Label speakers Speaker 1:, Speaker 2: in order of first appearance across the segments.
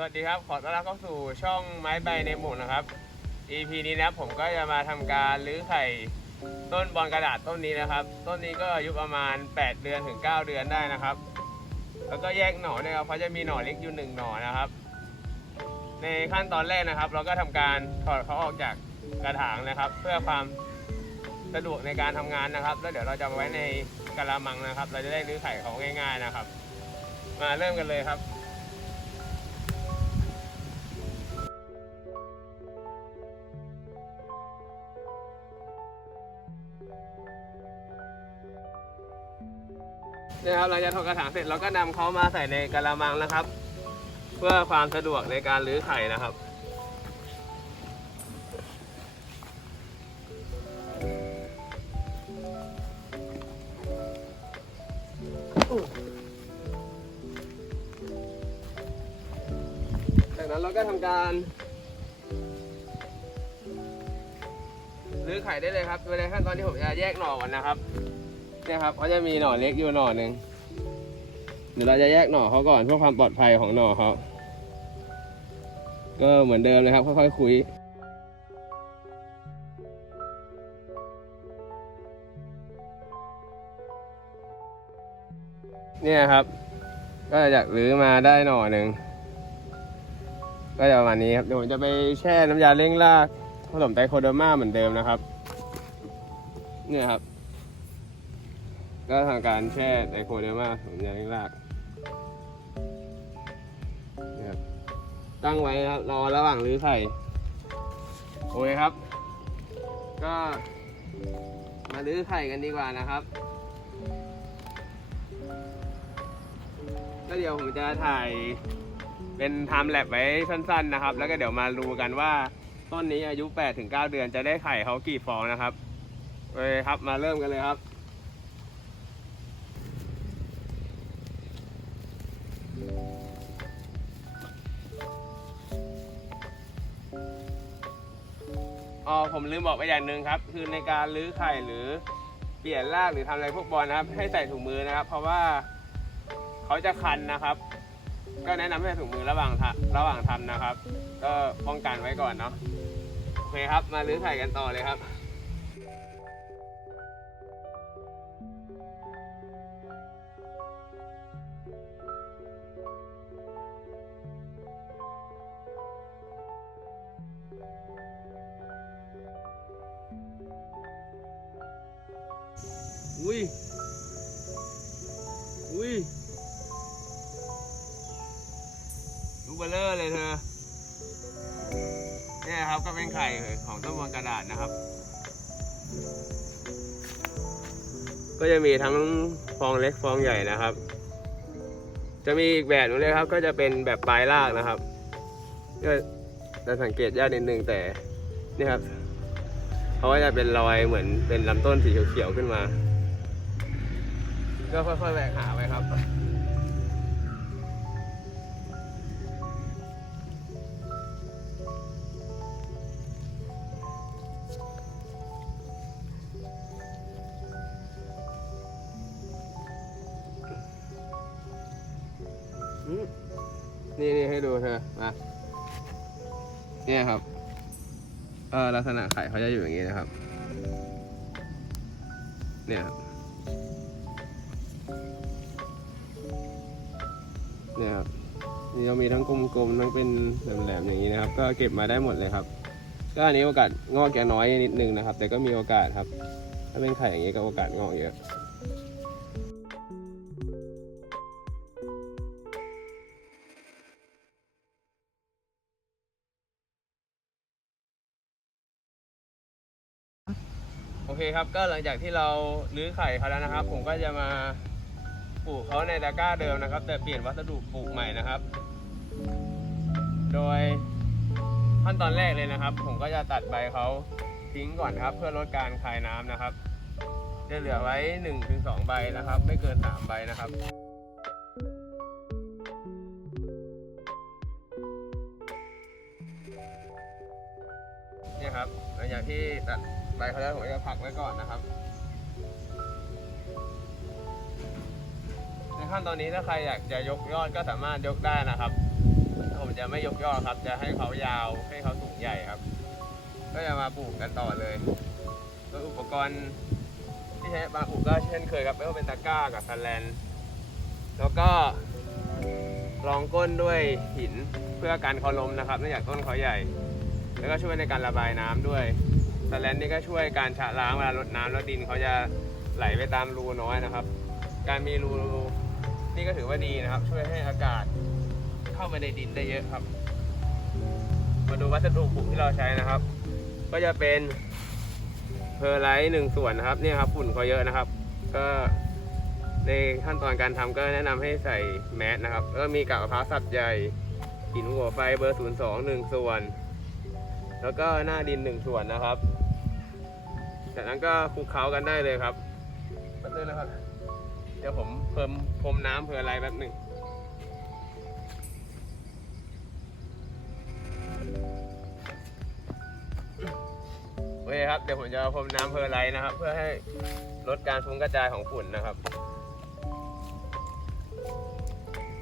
Speaker 1: สวัสดีครับ ขอต้อนรับเข้าสู่ช่องไม้ใบในหมู่นะครับ EP นี้นะผมก็จะมาทำการรื้อไข่ต้นบอลกระดาษต้นนี้นะครับ ต้นนี้ก็อายุประมาณ 8 เดือนถึง 9 เดือนได้นะครับ แล้วก็แยกหน่อด้วยครับเพราะจะมีหน่อเล็กอยู่หนึ่งหน่อนะครับ ในขั้นตอนแรกนะครับ เราก็ทำการถอดเขาออกจากกระถางนะครับ เพื่อความสะดวกในการทำงานนะครับ แล้วเดี๋ยวเราจะเอาไว้ในกะละมังนะครับ เราจะได้รื้อไข่เขาง่าย ๆนะครับ มาเริ่มกันเลยครับ นี่ครับเราจะถอดกระถางเสร็จเราก็นำเขามาใส่ในกระมังนะครับ เพื่อความสะดวกในการรื้อไข่นะครับ จากนั้นเราก็ทำการรื้อไข่ได้เลยครับโดยในขั้นตอนที่ผมจะแยกหน่อก่อนนะครับ เนี่ยครับเขาจะมีหน่อเล็กอยู่หน่อหนึ่งเดี๋ยวเราจะแยกหน่อเขาก่อนเพื่อความปลอดภัยของหน่อเขาก็เหมือนเดิมเลยครับค่อยๆคุยเนี่ยครับ ก็จากรื้อมาได้หน่อหนึ่ง ก็จะประมาณนี้ครับ เดี๋ยวผมจะไปแช่น้ำยาเร่งรากผสมไตโคเดอร์มาเหมือนเดิมนะครับ เนี่ยครับ ก็ทำการแช่ไดโคเดอร์มาผมยาเร่งรากนี่ครับตั้งไว้ครับรอระหว่างรื้อไข่โอเคครับ ก็มารื้อไข่กันดีกว่านะครับก็เดี๋ยวผมจะถ่ายเป็นไทม์แลปไว้สั้น ๆ นะครับ แล้วก็เดี๋ยวมาดูกันว่าต้นนี้อายุ 8-9 เดือนจะได้ไข่เขากี่ฟองนะครับโอเคครับมาเริ่มกันเลยครับ อ๋อผมลืมบอกไปอย่างหนึ่งครับ คือในการลื้อไข่หรือเปลี่ยนรากหรือทำอะไรพวกบอลนะครับ ให้ใส่ถุงมือนะครับ เพราะว่าเขาจะคันนะครับ ก็แนะนำให้ใส่ถุงมือระหว่างทระหว่างทำนะครับ ก็ป้องกันไว้ก่อนเนาะโอเคครับ มาลื้อไข่กันต่อเลยครับ อุ้ย อุ้ยลูกเบลเลอร์เลยเธอเนี่ยครับก็เป็นไข่ของต้นบอลกระดาษนะครับ ก็จะมีทั้งฟองเล็กฟองใหญ่นะครับ จะมีอีกแบบหนึงเลยครับ ก็จะเป็นแบบปลายรากนะครับก็จะสังเกตยากนิดนึงแต่นี่ครับเขาก็จะเป็นรอยเหมือนเป็นลำต้นสีเขียวๆขึ้นมา ก็ค่อยๆแหวกหาไปครับอืมนี่นี่ให้ดูเธอมาเนี่ยครับ เออลักษณะไข่เขาจะอยู่อย่างนี้นะครับ เนี่ยครับ เนี่ยครับนี่ก็มีทั้งกลมๆทั้งเป็นแหลมๆอย่างนี้นะครับ ก็เก็บมาได้หมดเลยครับ ก็อันนี้โอกาสงอกแกน้อยนิดนึงนะครับ แต่ก็มีโอกาสครับ ถ้าเป็นไข่อย่างนี้ก็โอกาสงอกเยอะโอเคครับก็หลังจากที่เราลื้อไข่เขาแล้วนะครับ ผมก็จะมา ลูกเขาในตะกร้าเดิมนะครับ แต่เปลี่ยนวัสดุปลูกใหม่นะครับ โดยขั้นตอนแรกเลยนะครับ ผมก็จะตัดใบเขาทิ้งก่อนครับ เพื่อลดการคายน้ำนะครับจะเหลือไว้ 1-2ถึงใบนะครับ ไม่เกิน 3 ใบนะครับเนี่ยครับหลังจากที่ตัดใบเขาแล้วผมจะพักไว้ก่อนนะครับ ในขั้นตอนนี้ถ้าใครอยากจะยกยอดก็สามารถยกได้นะครับ ผมจะไม่ยกย่อครับ จะให้เขายาวให้เขาสูงใหญ่ครับ ก็จะมาปลูกกันต่อเลยโดยอุปกรณ์ที่ใช้มาปลูกก็เช่นเคยครับไม่ว่าเป็นตะกร้ากับสแลนแล้วก็รองก้นด้วยหินเพื่อกันเขาล้มนะครับเนื่องจากต้นเขาใหญ่ แล้วก็ช่วยในการระบายน้ำด้วยสแลนนี่ก็ช่วยการชะล้างเวลารดน้ำแล้วดินเขาจะไหลไปตามรูน้อยนะครับ การมีรู นี่ก็ถือว่าดีนะครับ ช่วยให้อากาศเข้ามาในดินได้เยอะครับ มาดูวัสดุปลูกที่เราใช้นะครับ ก็จะเป็นเพอร์ไลท์หนึ่งส่วนนะครับเนี่ยครับฝุ่นเขาเยอะนะครับ ก็ในขั้นตอนการทำก็แนะนำให้ใส่แมสนะครับ แล้วก็มีกากมะพร้าวสับใหญ่หินหัวไฟเบอร์ 02หนึ่งส่วน แล้วก็หน้าดินหนึ่งส่วนนะครับ จากนั้นก็คลุกเคล้ากันได้เลยครับแป๊บนึงนะครับ ดี๋ยวผมเพิ่มพรมน้ำเพื่ออะไรแป๊บหนึ่งโอเคครับเดี๋ยวผมจะพรมน้ำเพื่อร์ไลท์นะครับ เพื่อให้ลดการฟุ้งกระจายของฝุ่นนะครับ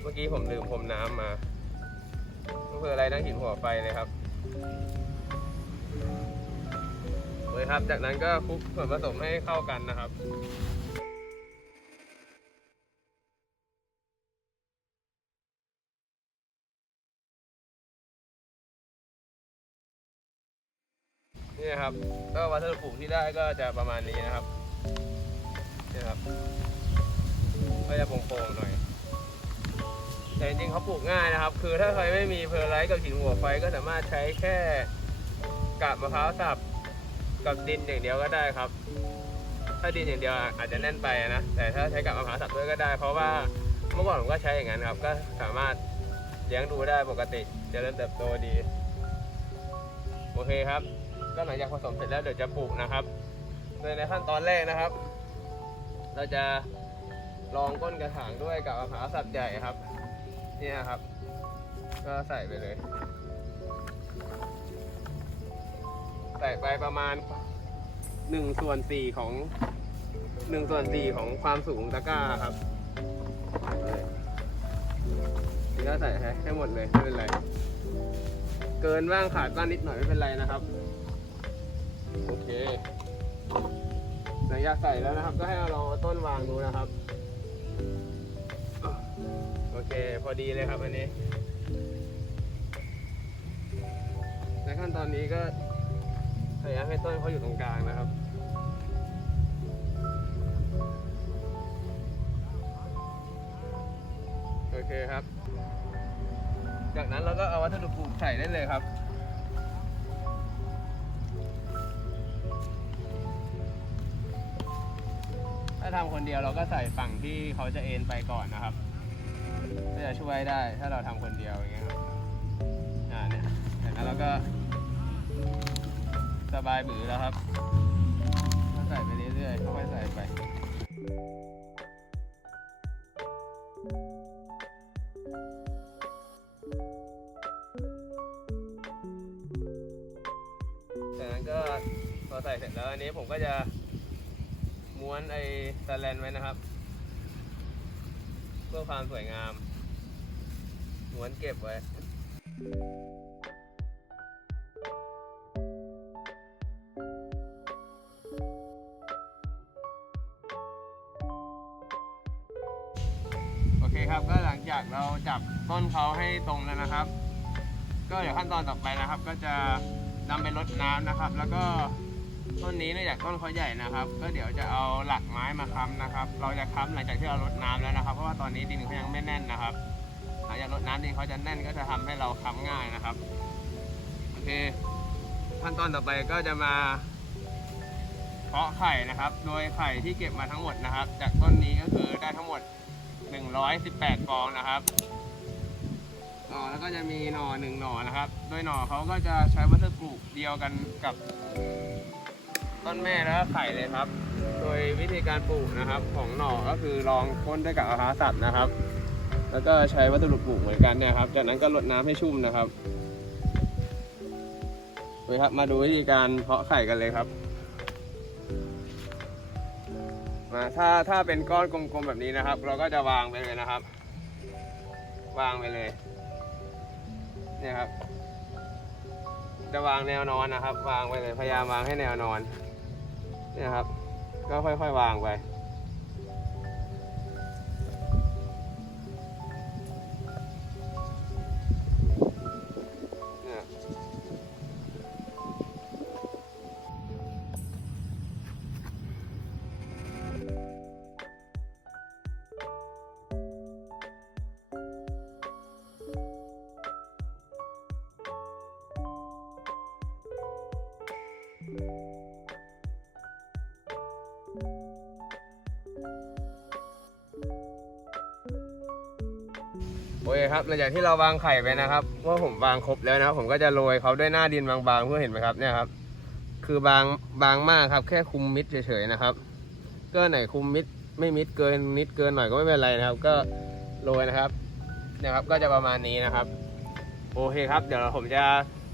Speaker 1: เมื่อกี้ผมลืมพรมน้ำมาเพื่อร์ไลท์นั่งหินหัวไฟเลยครับเลยครับ จากนั้นก็คลุกส่วนผสมให้เข้ากันนะครับ นี่ครับ ก็วัสดุปลูกที่ได้ก็จะประมาณนี้นะครับนี่ครับ ก็จะโปร่งๆหน่อย แต่จริงๆเขาปลูกง่ายนะครับ คือถ้าใครไม่มีเพอร์ไลท์กับหินหัวไฟก็สามารถใช้แค่กาบมะพร้าวสับกับดินอย่างเดียวก็ได้ครับ ถ้าดินอย่างเดียวอาจจะแน่นไปนะ แต่ถ้าใช้กับมะพร้าวสับด้วยก็ได้ เพราะว่าเมื่อก่อนผมก็ใช้อย่างนั้นครับ ก็สามารถเลี้ยงดูได้ปกติจเจริญเติบโตดี โอเคครับ ก็หลังจากผสมเสร็จแล้วเดี๋ยวจะปลูกนะครับโดยในขั้นตอนแรกนะครับ เราจะรองก้นกระถางด้วยกับมะพร้าวสับใหญ่ครับเนี่ยครับ ก็ใส่ไปเลย ใส่ไปประมาณหนึ่งส่วนสี่ของหนึ่งส่วนสี่ของความสูงตะกร้าครับนี่ก็ใส่ให้หมดเลยไม่เป็นไร เกินบ้างขาดบ้างนิดหน่อยไม่เป็นไรนะครับ โอเคหลังจากใส่แล้วนะครับ ก็ให้เราลองเอาต้นวางดูนะครับ โอเค พอดีเลยครับอันนี้ในขั้นตอนนี้ก็พยายามให้ต้นเขาอยู่ตรงกลางนะครับโอเคครับ จากนั้นเราก็เอาวัสดุปลูกใส่ได้เลยครับ ทำคนเดียวเราก็ใส่ฝั่งที่เขาจะเอ็นไปก่อนนะครับเพื่อจะช่วยได้ถ้าเราทำคนเดียวอย่างเงี้ยครับอ่าเนี่ยจากนั้นเราก็ สบายบือแล้วครับก็ใส่ไปเรื่อยๆค่อยๆใส่ไปจากนั้นก็พอใส่เสร็จแล้วอันนี้ผมก็จะ ม้วนไอ้สแลนไว้นะครับ เพื่อความสวยงาม ม้วนเก็บไว้โอเคครับก็หลังจากเราจับต้นเขาให้ตรงแล้วนะครับ ก็เดี๋ยวขั้นตอนต่อไปนะครับ ก็จะนำไปรดน้ำนะครับ แล้วก็ ต้นนี้เนื่องจากต้นเขาใหญ่นะครับ ก็เดี๋ยวจะเอาหลักไม้มาค้ำนะครับ เราจะค้ำหลังจากที่เรารดน้ำแล้วนะครับ เพราะว่าตอนนี้ดินเขายังไม่แน่นนะครับ หลังจากรดน้ำดินเขาจะแน่นก็จะทำให้เราค้ำง่ายนะครับ โอเค ขั้นตอนต่อไปก็จะมาเพาะไข่นะครับ โดยไข่ที่เก็บมาทั้งหมดนะครับ จากต้นนี้ก็คือได้ทั้งหมด 118ฟองนะครับหน่อแล้วก็จะมีหน่อหนึ่งหน่อนะครับ โดยหน่อเขาก็จะใช้วัสดุปลูกเดียวกันกับ ต้นแม่แล้วก็ไข่เลยครับ โดยวิธีการปลูกนะครับ ของหน่อก็คือรองก้นด้วยกับอาหารสัตว์นะครับ แล้วก็ใช้วัสดุปลูกเหมือนกันเนี่ยครับ จากนั้นก็รดน้ำให้ชุ่มนะครับโอเคครับมาดูวิธีการเพาะไข่กันเลยครับมาถ้าถ้าเป็นก้อนกลมๆแบบนี้นะครับ เราก็จะวางไปเลยนะครับ วางไปเลยเนี่ยครับ จะวางแนวนอนนะครับ วางไปเลยพยายามวางให้แนวนอน เนี่ยครับ ก็ค่อยๆวางไป อเคครับหลังจากที่เราวางไข่ไปนะครับว่าผมวางครบแล้วนะครับผมก็จะโรยเขาด้วยหน้าดินบางๆเพื่อเห็นไหมครับเนี่ยครับ คือบางบางมากครับ แค่คุมมิดเฉยๆนะครับ ก็ไหนคุมมิดไม่มิดเกินนิดเกินหน่อยก็ไม่เป็นไรนะครับ ก็โรยนะครับนะครับ ก็จะประมาณนี้นะครับ โอเคครับ เดี๋ยวผมจะ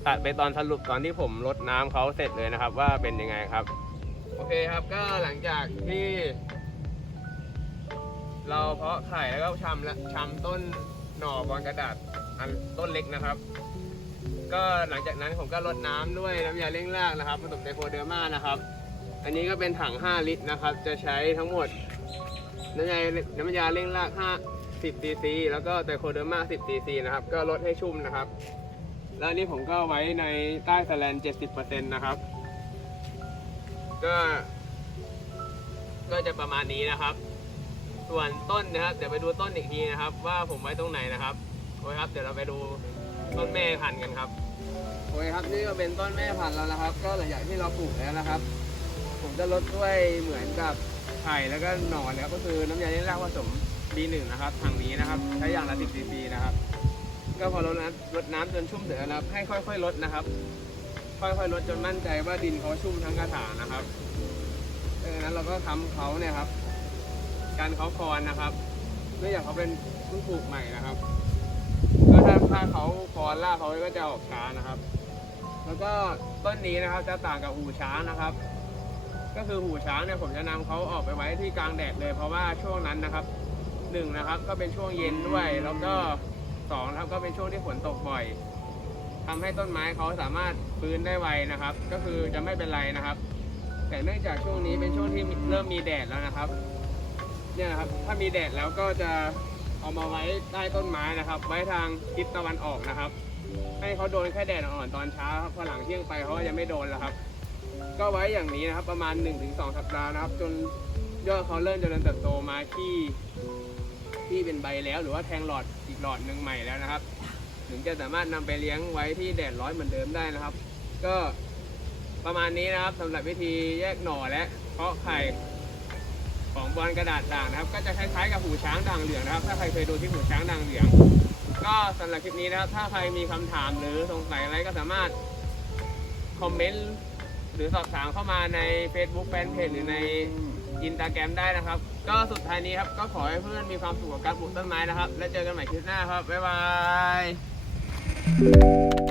Speaker 1: ตัดไปตอนสรุปตอนที่ผมรดน้ำเขาเสร็จเลยนะครับ ว่าเป็นยังไงครับ โอเคครับก็หลังจากที่ เราเพาะไข่แล้วก็ชำและชำต้น หน่อบอลกระดาษอันต้นเล็กนะครับ ก็หลังจากนั้นผมก็รดน้ำด้วยน้ำยาเร่งรากนะครับผสมไดโคเดอร์มานะครับ อันนี้ก็เป็นถัง 5 ลิตรนะครับ จะใช้ทั้งหมด น้ำยาน้ำยาเร่งราก5 10ซีซีแล้วก็ไดโคเดอร์มา10ซีซีนะครับ ก็ลดให้ชุ่มนะครับ แล้วนี้ผมก็ไว้ในใต้สแลน70%นะครับ ก็ ก็จะประมาณนี้นะครับ ส่วนต้นนะครับเดี๋ยวไปดูต้นอีกทีนะครับ ว่าผมไว้ตรงไหนนะครับโอเคครับ เดี๋ยวเราไปดูต้นแม่พันธุ์กันครับโอเคครับนี่ก็เป็นต้นแม่พันธุ์แล้วนะครับ ก็หลังจากที่เราปลูกแล้วนะครับ ผมจะลดด้วยเหมือนกับไข่แล้วก็หนอนนะครับก็คือน้ำยาเลี้ยงรากผสม B1 นะครับทางนี้นะครับใช้อย่างละ10 cc นะครับ ก็พอลดน้ำลดน้ำจนชุ่มเดือดนะครับ ให้ค่อยๆลดนะครับ ค่อยๆลดจนมั่นใจว่าดินเขาชุ่มทั้งกระถางนะครับดังนั้นเราก็ทำเขาเนี่ยครับ การเขาคอนนะครับเนื่องจากเขาเป็นเพิ่งปลูกใหม่นะครับก็ถ้าถ้าเขาคอนรากเขาก็จะออกช้านะครับ แล้วก็ต้นนี้นะครับจะต่างกับหูช้างนะครับ ก็คือหูช้างเนี่ยผมจะนำเขาออกไปไว้ที่กลางแดดเลย เพราะว่าช่วงนั้นนะครับหนึ่งนะครับก็เป็นช่วงเย็นด้วย แล้วก็สองนะครับก็เป็นช่วงที่ฝนตกบ่อยทำให้ต้นไม้เขาสามารถฟื้นได้ไวนะครับ ก็คือจะไม่เป็นไรนะครับ แต่เนื่องจากช่วงนี้เป็นช่วงที่เริ่มมีแดดแล้วนะครับ เนี่ยนะครับถ้ามีแดดแล้วก็จะเอามาไว้ใต้ต้นไม้นะครับ ไว้ทางทิศตะวันออกนะครับ ให้เขาโดนแค่แดดอ่อนๆตอนเช้าครับพอหลังเที่ยงไปเขาก็จะไม่โดนแล้วครับ ก็ไว้อย่างนี้นะครับ ประมาณ 1-2 สัปดาห์นะครับ จนยอดเขาเริ่มเจริญเติบโตมาที่ที่เป็นใบแล้ว หรือว่าแทงหลอดอีกหลอดหนึ่งใหม่แล้วนะครับ ถึงจะสามารถนำไปเลี้ยงไว้ที่แดดร้อนเหมือนเดิมได้นะครับ ก็ประมาณนี้นะครับสำหรับวิธีแยกหน่อและเพาะไข่ ของบอลกระดาษด่างนะครับ ก็จะคล้ายๆกับหูช้างด่างเหลืองนะครับ ถ้าใครเคยดูที่หูช้างด่างเหลือง ก็สำหรับคลิปนี้นะครับ ถ้าใครมีคำถามหรือสงสัยอะไรก็สามารถคอมเมนต์หรือสอบถามเข้ามาใน Facebook แฟนเพจหรือในอินสตาแกรมได้นะครับ ก็สุดท้ายนี้ครับ ก็ขอให้เพื่อนมีความสุขกับการปลูกต้นไม้นะครับ และเจอกันใหม่คลิปหน้าครับ บ๊ายบาย